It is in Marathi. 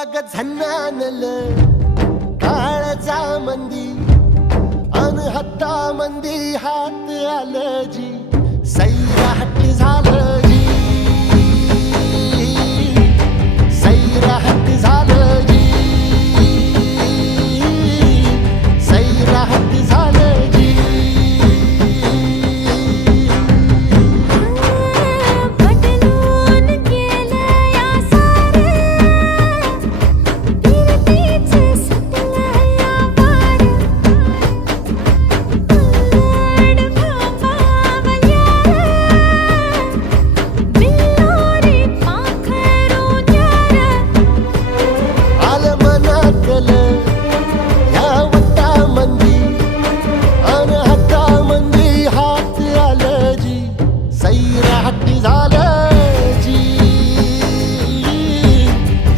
अग झन्नानल काळजा मंदी अन हत्ता मंदी हात आलं जी सैराट झालं जी सैराट